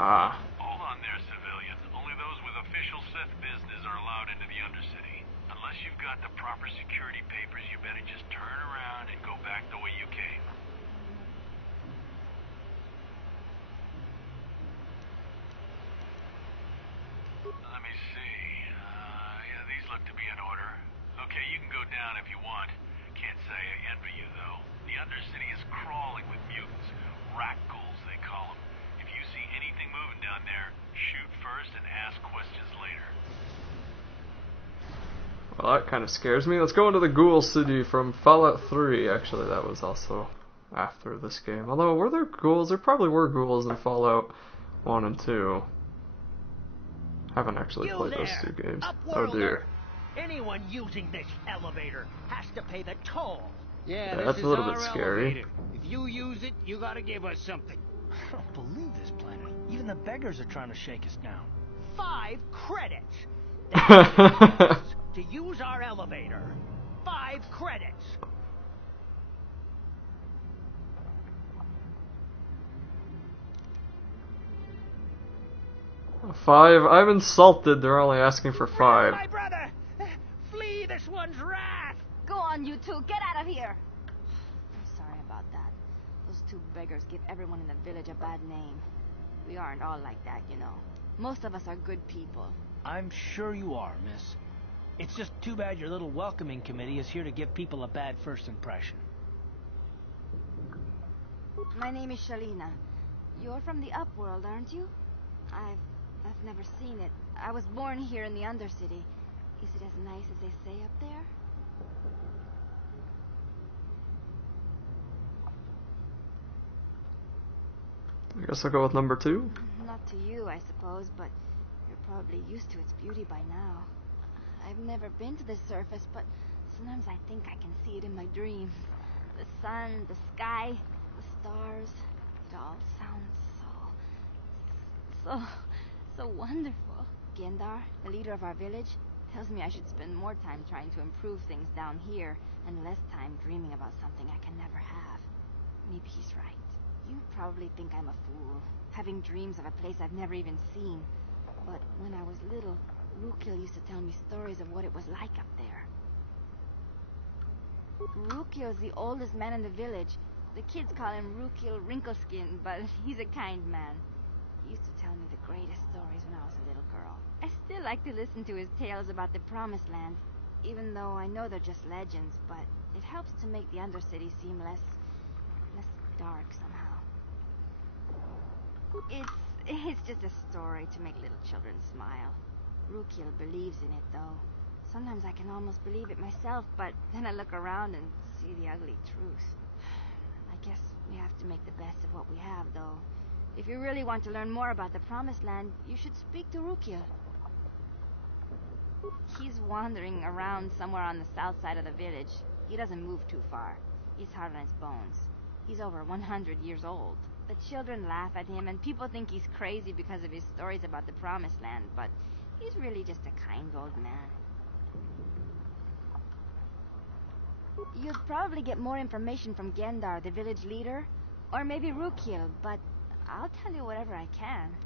Ah. Hold on there, civilians. Only those with official Sith business are allowed into the Undercity. Unless you've got the proper security papers, you better just turn around and go back the way you came. Let me see. Yeah, these look to be in order. Okay, you can go down if you want. Can't say I envy you, though. The Undercity is crawling with mutants. Rat ghouls, they call them. If you see anything moving down there, shoot first and ask questions later. Well, that kind of scares me. Let's go into the Ghoul City from Fallout 3. Actually, that was also after this game. Although, were there ghouls? There probably were ghouls in Fallout 1 and 2. Haven't actually played those two games. Oh dear. Anyone using this elevator has to pay the toll. Yeah, That's a little bit scary. Elevator. If you use it, you gotta give us something. I don't believe this planet. Even the beggars are trying to shake us down. 5 credits to use our elevator. 5 credits. $5? I'm insulted. They're only asking for $5. My brother, flee this one's wrath. Go on, you two. Get out of here. I'm sorry about that. Those 2 beggars give everyone in the village a bad name. We aren't all like that, you know. Most of us are good people. I'm sure you are, miss. It's just too bad your little welcoming committee is here to give people a bad first impression. My name is Shelina. You're from the Upworld, aren't you? I've never seen it. I was born here in the Undercity. Is it as nice as they say up there? I guess I'll go with number 2. Not to you, I suppose, but you're probably used to its beauty by now. I've never been to the surface, but sometimes I think I can see it in my dreams. The sun, the sky, the stars. It all sounds so wonderful. Gendar, the leader of our village, tells me I should spend more time trying to improve things down here and less time dreaming about something I can never have. Maybe he's right. You probably think I'm a fool, having dreams of a place I've never even seen. But when I was little, Rukil used to tell me stories of what it was like up there. Rukil's the oldest man in the village. The kids call him Rukil Wrinkleskin, but he's a kind man. He used to tell me the greatest stories when I was a little girl. I still like to listen to his tales about the Promised Land, even though I know they're just legends, but it helps to make the Undercity seem less dark somehow. It's just a story to make little children smile. Rukil believes in it, though. Sometimes I can almost believe it myself, but then I look around and see the ugly truth. I guess we have to make the best of what we have, though. If you really want to learn more about the Promised Land, you should speak to Rukil. He's wandering around somewhere on the south side of the village. He doesn't move too far. He's hard on his bones. He's over 100 years old. The children laugh at him, and people think he's crazy because of his stories about the Promised Land, but he's really just a kind old man. You'd probably get more information from Gendar, the village leader, or maybe Rukil, but I'll tell you whatever I can.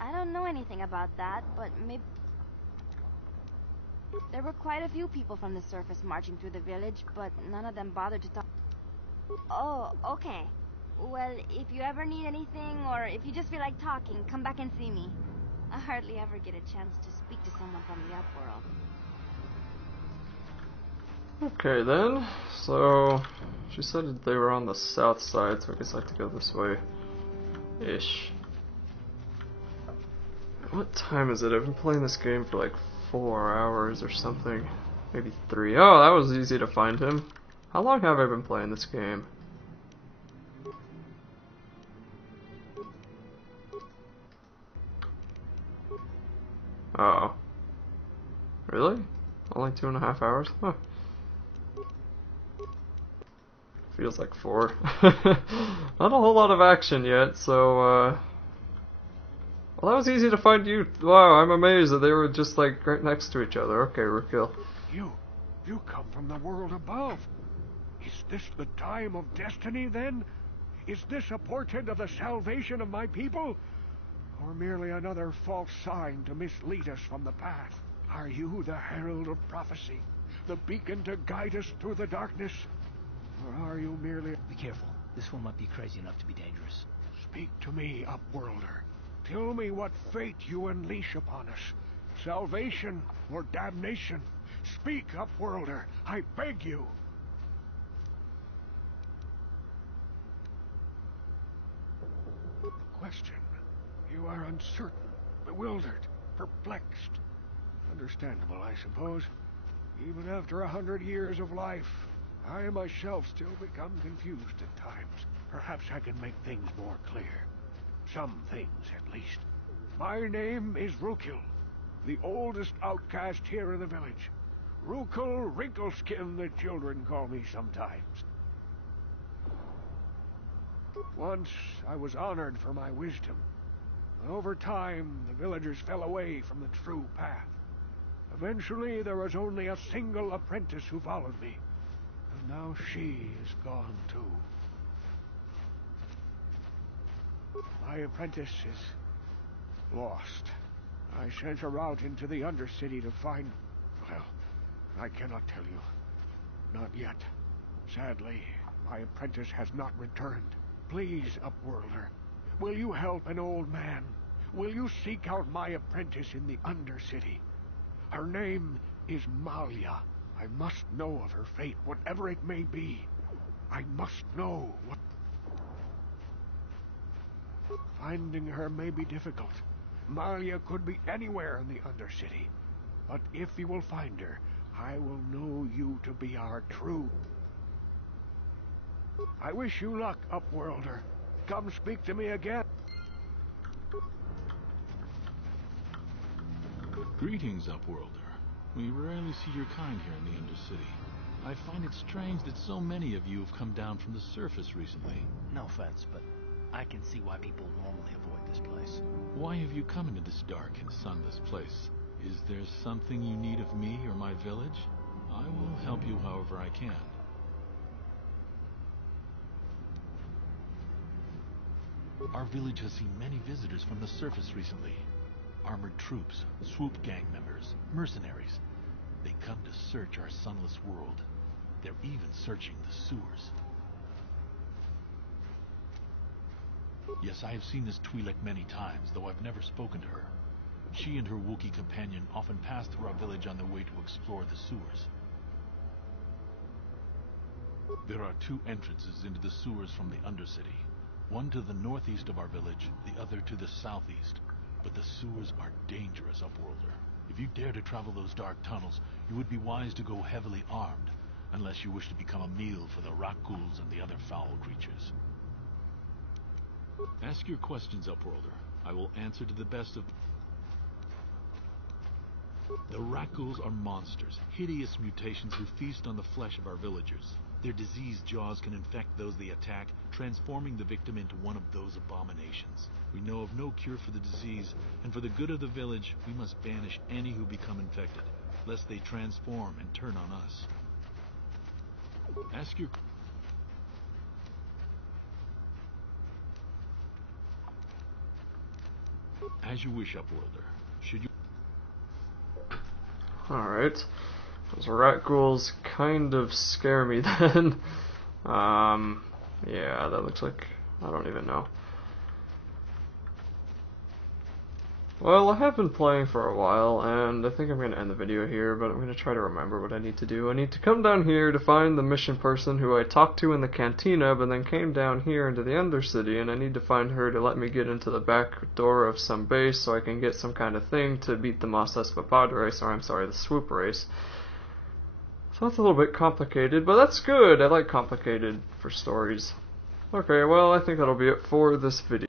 I don't know anything about that, but maybe... There were quite a few people from the surface marching through the village, but none of them bothered to talk. Oh, okay. Well, if you ever need anything, or if you just feel like talking, come back and see me. I hardly ever get a chance to speak to someone from the Upworld. Okay then, so she said that they were on the south side, so I guess I have to go this way. Ish. What time is it? I've been playing this game for like 4 hours or something. Maybe 3. Oh, that was easy to find him. How long have I been playing this game? Uh-oh. Really? Only 2.5 hours? Huh. Feels like 4. Not a whole lot of action yet, so, well, that was easy to find you. Wow, I'm amazed that they were just, like, right next to each other. Okay, Rukil. You come from the world above. Is this the time of destiny, then? Is this a portent of the salvation of my people? Or merely another false sign to mislead us from the path? Are you the herald of prophecy, the beacon to guide us through the darkness? Or are you merely... Be careful. This one might be crazy enough to be dangerous. Speak to me, Upworlder. Tell me what fate you unleash upon us. Salvation or damnation? Speak, Upworlder. I beg you. Question. You are uncertain, bewildered, perplexed. Understandable, I suppose. Even after 100 years of life, I myself still become confused at times. Perhaps I can make things more clear. Some things, at least. My name is Rukil, the oldest outcast here in the village. Rukil Wrinkleskin, the children call me sometimes. Once I was honored for my wisdom, but over time the villagers fell away from the true path. Eventually there was only a single apprentice who followed me, and now she is gone too. My apprentice is lost. I sent her out into the Undercity to find... well, I cannot tell you. Not yet. Sadly, my apprentice has not returned. Please, Upworlder, will you help an old man? Will you seek out my apprentice in the Undercity? Her name is Malia. I must know of her fate, whatever it may be. I must know what... Finding her may be difficult. Malia could be anywhere in the Undercity. But if you will find her, I will know you to be our true... I wish you luck, Upworlder. Come speak to me again. Greetings, Upworlder. We rarely see your kind here in the Undercity. I find it strange that so many of you have come down from the surface recently. No offense, but I can see why people normally avoid this place. Why have you come into this dark and sunless place? Is there something you need of me or my village? I will help you however I can. Our village has seen many visitors from the surface recently. Armored troops, swoop gang members, mercenaries. They come to search our sunless world. They're even searching the sewers. Yes, I have seen this Twi'lek many times, though I've never spoken to her. She and her Wookiee companion often pass through our village on their way to explore the sewers. There are two entrances into the sewers from the Undercity. One to the northeast of our village, the other to the southeast. But the sewers are dangerous, Upworlder. If you dare to travel those dark tunnels, you would be wise to go heavily armed, unless you wish to become a meal for the Rukils and the other foul creatures. Ask your questions, Upworlder. I will answer to the best of... The Rukils are monsters, hideous mutations who feast on the flesh of our villagers. Their diseased jaws can infect those they attack, transforming the victim into one of those abominations. We know of no cure for the disease, and for the good of the village, we must banish any who become infected, lest they transform and turn on us. Ask your... As you wish, Upworlder. Should you... Alright. Those rat ghouls kind of scare me then. Yeah, that looks like... I don't even know. Well, I have been playing for a while, and I think I'm going to end the video here, but I'm going to try to remember what I need to do. I need to come down here to find the mission person who I talked to in the cantina, but then came down here into the Undercity, and I need to find her to let me get into the back door of some base so I can get some kind of thing to beat the Mos Espada race, or I'm sorry, the swoop race. So that's a little bit complicated, but that's good. I like complicated for stories. Okay, well, I think that'll be it for this video.